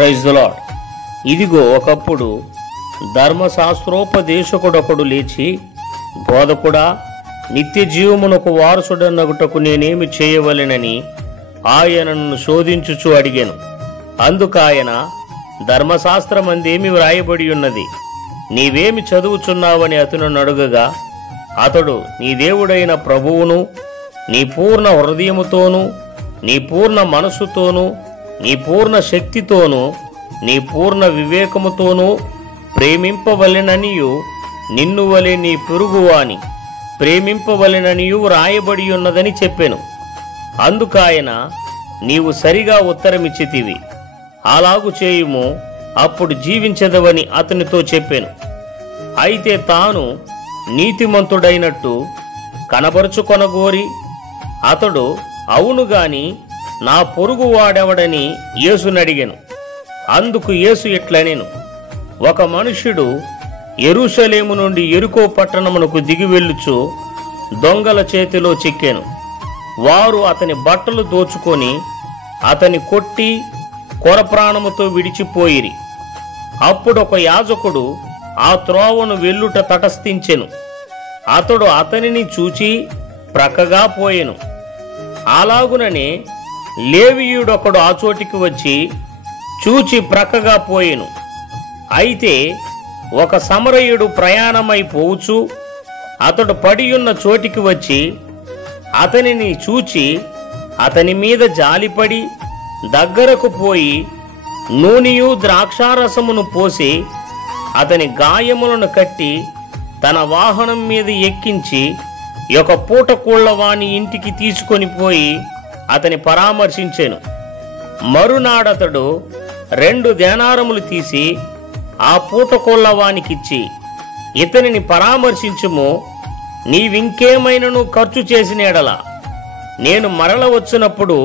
Praise the lord. ఇదిగో ఒకప్పుడు ధర్మశాస్త్రోపదేశకుడొకడు లేచి, బోధకుడా, నిత్య జీవమునకు వారసుడనగుటకు నేనేమి చేయవలెనని ఆయనను శోధించుచు అడిగాను. అందుకాయన, ధర్మశాస్త్రమందేమి వ్రాయబడి ఉన్నది, నీవేమి చదువుచున్నావని అతను అడుగగా, అతడు, నీ దేవుడైన ప్రభువును నీ పూర్ణ హృదయముతోనూ, నీ పూర్ణ మనస్సుతోనూ, నీ పూర్ణ శక్తితోనూ, నీ పూర్ణ వివేకముతోనూ ప్రేమింపవలెననియు, నిన్ను వలె నీ పొరుగువాని ప్రేమింపవలెననియు వ్రాయబడి ఉన్నదని చెప్పెను. అందుకాయన, నీవు సరిగా ఉత్తరమిచ్చితివి, అలాగు చేయుము, అప్పుడు జీవించదవని అతనితో చెప్పెను. అయితే తాను నీతిమంతుడైనట్టు కనబరుచుకొనగోరి అతడు, అవును గాని నా పొరుగు వాడెవడని యేసునడిగెను. అందుకు యేసు ఇట్లనెను, ఒక మనుష్యుడు యెరూషలేము నుండి యెరికో పట్టణమునకు దిగి వెళ్ళుచు దొంగల చేతిలో చిక్కెను. వారు అతని బట్టలు దోచుకొని అతని కొట్టి కొరప్రాణముతో విడిచిపోయిరి. అప్పుడొక యాజకుడు ఆ త్రోవను వెళ్ళుట తటస్థించెను. అతడు అతనిని చూచి ప్రక్కగా పోయెను. అలాగుననే లేవీయుడొకడు ఆ చోటికి వచ్చి చూచి ప్రక్కగా పోయెను. అయితే ఒక సమరయుడు ప్రయాణమై పోవుచు అతడు పడియున్న చోటికి వచ్చి అతనిని చూచి అతని మీద జాలిపడి దగ్గరకు పోయి నూనెయు ద్రాక్షారసమును పోసి అతని గాయములను కట్టి తన వాహనం మీద ఎక్కించి ఒక పూటకూళ్లవాని ఇంటికి తీసుకొని పోయి అతని పరామర్శించెను. మరునాడతడు 2 దేనారములు తీసి ఆ పూటకూళ్లవానికిచ్చి, ఇతనిని పరామర్శించుము, నీవింకేమైనను ఖర్చు చేసిన ఎడల నేను మరల వచ్చినప్పుడు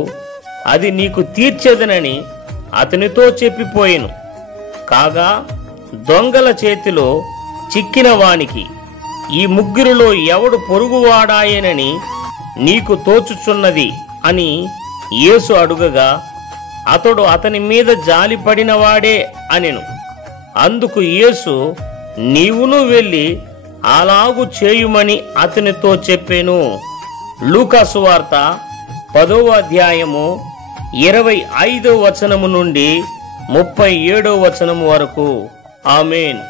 అది నీకు తీర్చెదనని అతనితో చెప్పిపోయెను. కాగా దొంగల చేతిలో చిక్కిన వానికి, ఈ ముగ్గురిలో ఎవడు పొరుగువాడాయనని నీకు తోచుచున్నది అని యేసు అడుగగా, అతడు అతని మీద జాలిపడినవాడే అనెను. అందుకు యేసు, నీవును వెళ్ళి అలాగు చేయుమని అతనితో చెప్పెను. లూకా సువార్త 10వ అధ్యాయము 25వ వచనము నుండి 37వ వచనము వరకు. ఆమేన్.